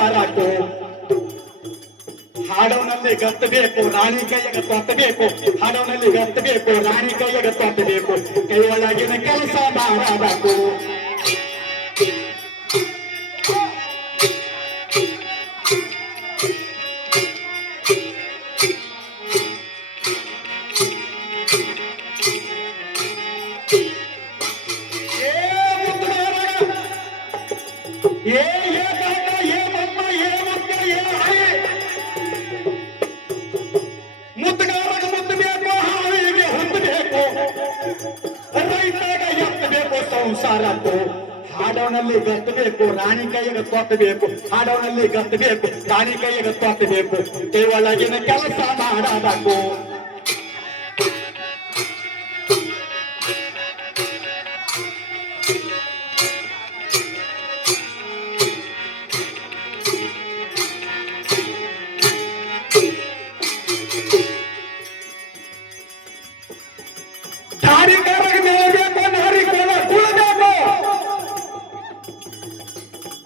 ಸಾರಾಕು ಹಾಡವನಲ್ಲಿ ಗತ್ತಬೇಕು ರಾಣಿ ಕೈಯಾಗ ತೊತ್ತಬೇಕು ಹಾಡವನಲ್ಲಿ ಗತ್ತಬೇಕು ರಾಣಿ ಕೈಯಾಗ ತೊತ್ತಬೇಕು ಕೈ ಒಳಗಿನ ಕೆಲಸ ಮಾಡಬೇಕು ಮುತ್ತಗಾರಗ ಮುತ್ತಬೇಕು ಹಾವಿಗೆ ಹೊಂದಬೇಕು ರೈತಾಗ ಎತ್ತಬೇಕು ಸಂಸಾರಕ್ಕೂ ಹಾಡವನಲ್ಲಿ ಗತ್ತಬೇಕು ರಾಣಿ ಕೈಯಾಗ ತೊತ್ತಬೇಕು ಹಾಡವನಲ್ಲಿ ಗತ್ತಬೇಕು ರಾಣಿ ಕೈಯಾಗ ತೊತ್ತಬೇಕು ಕೈ ಒಳಗಿನ ಕೆಲಸ ಮಾಡಬೇಕು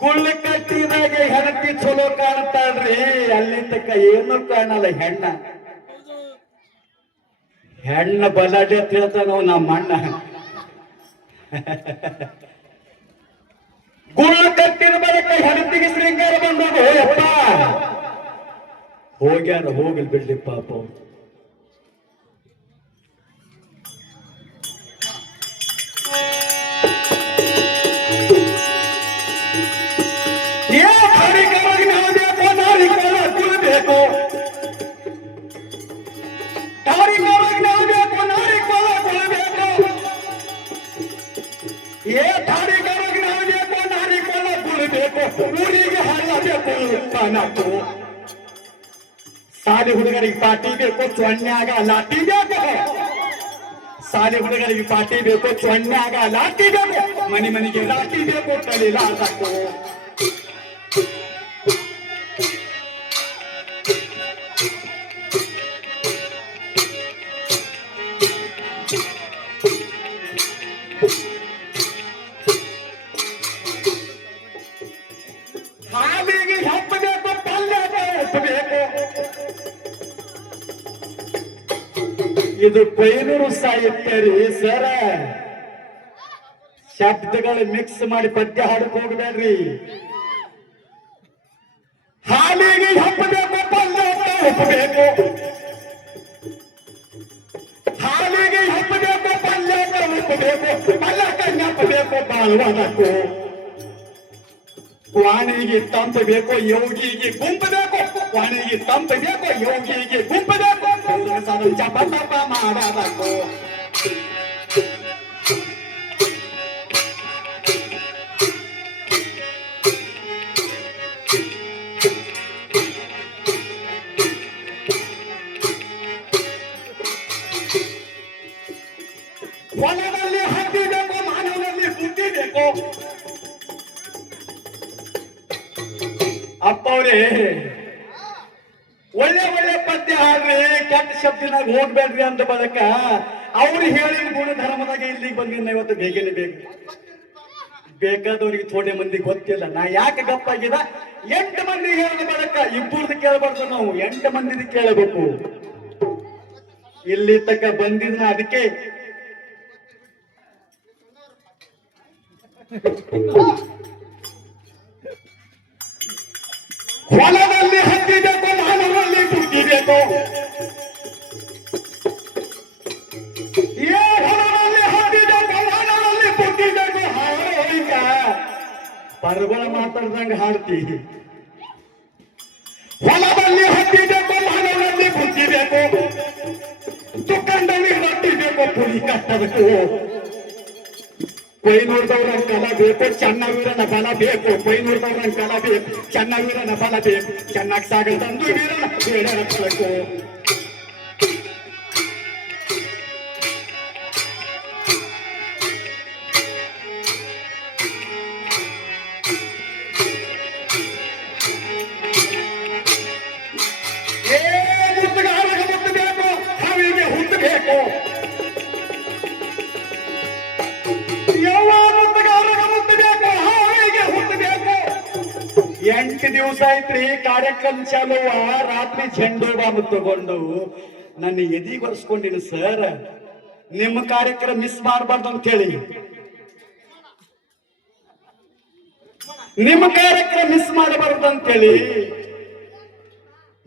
ಕುಳ್ಳ ಕಟ್ಟಿದಾಗೆ ಹೆಣತಿ ಚಲೋ ಕಾಣ್ತಾಳ್ರಿ ಅಲ್ಲಿ ತಕ್ಕ ಏನು ಕಾಣಲ್ಲ ಹೆಣ್ಣ ಬಲಾಢ್ಯ ಅಂತ ಹೇಳ್ತಾನ ನಮ್ಮ ಅಣ್ಣ ಗುಳ್ಳ ಕಟ್ಟಿದ ಬಳಿಕ ಹೆಣತಿಗೆ ಶೃಂಗಾರ ಬಂದದು ಯಪ್ಪ ಹೋಗ್ಯಾರ ಹೋಗಲ್ ಬಿಡ್ಲಿ ಪಾಪ ಊರಿಗೆ ಹಾಳಬೇಕು ಸಾಲಿ ಹುಡುಗರಿಗೆ ಪಾಟಿ ಬೇಕು ಚೊಣ್ಣಾಗ ಲಾಟಿ ಬೇಕು ಸಾಲಿ ಹುಡುಗರಿಗೆ ಪಾಟಿ ಬೇಕು ಚೊಣ್ಣಾಗ ಲಾಟಿ ಬೇಕು ಮನಿ ಮನಿಗೆ ಲಾಟಿ ಬೇಕು ಕಲಿಲಾಟು ಹಾವಿಗೆ ಹಪ್ಪಬೇಕು ಪಲ್ಯದ ಉಪ್ಪಬೇಕು ಇದು ಕೊಯ್ನೂರು ಸಾಹಿತ್ಯ ರೀ ಸರ ಶಬ್ದಗಳು ಮಿಕ್ಸ್ ಮಾಡಿ ಪದ್ಯ ಹಾಡಕ್ ಹೋಗ್ಬೇಡ್ರಿ ಹಾಲಿಗೆ ಹಪ್ಪಬೇಕು ಪಲ್ಯದ ಉಪ್ಪಬೇಕು ಹಾಲಿಗೆ ಹಪ್ಪಬೇಕು ಪಲ್ಯದ ಉಪ್ಪಬೇಕು ಪಲ್ಯಕ್ಕೆ ನೆಪ್ಪಬೇಕು ಬಾಳುವುದಕ್ಕೂ ವಾಣಿಗೆ ತಂಪ ಬೇಕು ಯೋಗಿಗೆ ಗುಂಪು ಬೇಕು ವಾಣಿಗೆ ತಂಪ ಬೇಕು ಯೋಗಿಗೆ ಗುಂಪು ಬೇಕು ಜಪ ತಪ ಮಾಡಬೇಕು ಹೊಲದಲ್ಲಿ ಹತ್ತಿ ಬೇಕು ಮಾನವನಲ್ಲಿ ಬುದ್ಧಿ ಬೇಕು ಅಪ್ಪವ್ರೆ ಒಳ್ಳೆ ಒಳ್ಳೆ ಪದ್ಯ ಹಾಡ್ರಿ ಕೆಟ್ಟ ಶಬ್ದನಾಗ ಹೋಗ್ಬೇಡ್ರಿ ಅಂತ ಬದಕ ಅವ್ರು ಹೇಳಿದ ಗುಣ ಧರ್ಮದಾಗ ಇಲ್ಲಿಗೆ ಬಂದಿನ ಇವತ್ತು ಬೇಗನೆ ಬೇಕು ಬೇಕಾದವ್ರಿಗೆ ಥೋಡೆ ಮಂದಿ ಗೊತ್ತಿಲ್ಲ ನಾ ಯಾಕೆ ಗಪ್ಪಾಗಿದ 8 ಮಂದಿ ಹೇಳಿದ ಬದಕ ಇಬ್ಬರದ್ದು ಕೇಳಬಾರ್ದು ನಾವು 8 ಮಂದಿದ ಕೇಳಬೇಕು ಇಲ್ಲಿ ತಕ್ಕ ಬಂದಿದ್ನ ಅದಕ್ಕೆ ಹೊಲದಲ್ಲಿ ಹತ್ತಿಬೇಕು ಮಾನವರಲ್ಲಿ ಬುದ್ಧಿಬೇಕು ಹೊಲದಲ್ಲಿ ಹತ್ತಿಬೇಕು ಮಾನವರಲ್ಲಿ ಬುದ್ಧಿಬೇಕು ಹಾಗ ಪರಗಳ ಮಾತಾಡ್ದಂಗ ಹಾಡ್ತಿ ಹೊಲದಲ್ಲಿ ಹತ್ತಿಬೇಕು ಮಾನವರಲ್ಲಿ ಬುದ್ಧಿಬೇಕು ತುಕ್ಕಂಡಲ್ಲಿ ರೊಟ್ಟಿಬೇಕು ಪುರಿ ಕಟ್ಟಬೇಕು ಕೊಯ್ನೂರ್ದವ್ರ ಕಲ ಬೇಕು ಚೆನ್ನವೀರನ ಬಲ ಬೇಕು ಕೊಯ್ನೂರ್ದವ್ರ ಕಲ ಬೇಕು ಚೆನ್ನವೀರನ ಬಲ ಬೇಕು ಚೆನ್ನಾಗಿ ಸಾಗಲ್ ತಂದು ವೀರನ ಬೇಡ ರಕ್ಷಬೇಕು ಮುತ್ತಬೇಕು ಹಾವಿಗೆ ಹುಟ್ಟಬೇಕು ದಿವಸ ಐತ್ರಿ ಕಾರ್ಯಕ್ರಮ ಚಾಲುವ ರಾತ್ರಿ ಚೆಂಡು ಬಾಂಬ್ ತಗೊಂಡು ನನ್ನ ಎದಿಗೊರೆಸ್ಕೊಂಡಿನಿ ಸರ್. ನಿಮ್ಮ ಕಾರ್ಯಕ್ರಮ ಮಿಸ್ ಮಾಡಬಾರ್ದು ಅಂತ ಹೇಳಿ, ನಿಮ್ಮ ಕಾರ್ಯಕ್ರಮ ಮಿಸ್ ಮಾಡಬಾರ್ದು ಅಂತೇಳಿ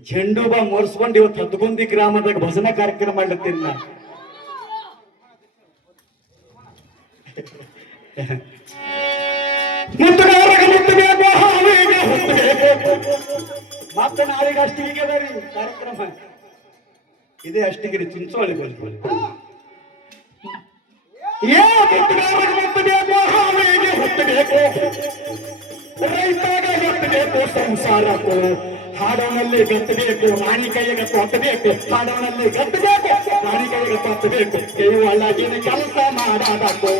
ಚೆಂಡು ಬಾಂಬ್ ಒರೆಸ್ಕೊಂಡು ಇವತ್ತು ಹದ್ಗುಂದಿ ಗ್ರಾಮದಾಗ ಭಜನಾ ಕಾರ್ಯಕ್ರಮ ಮಾಡ್ಲತ್ತೀನಿ ನಾ. ಮುತ್ತಬೇಕು ಹಾವಿಗೆ ಹುತ್ತಬೇಕು. ಮತ್ತೆ ನಾಳೆಗೆ ಅಷ್ಟಿಗೆ ಅದರಿ ಕಾರ್ಯಕ್ರಮ, ಇದೇ ಅಷ್ಟಿಗೆ ಚುಂಚೋಳಿ ಬಲ್ಕೊಳ್ಳಿ. ಮುತ್ತಬೇಕು ಹಾವಿಗೆ ಹುತ್ತಬೇಕು, ರೈತಾಗ ಎತ್ತಬೇಕು ಸಂಸಾರಕ್ಕೂ, ಹಾಡೋನಲ್ಲಿ ಗತ್ತಬೇಕು ರಾಣಿ ಕೈಗೆ ತೊತ್ತಬೇಕು, ಹಾಡೋನಲ್ಲಿ ಗತ್ತಬೇಕು ರಾಣಿ ಕೈಗೆ ತೊತ್ತಬೇಕು, ನೀವು ಒಳಗಿನ ಕೆಲಸ ಮಾಡಬೇಕು.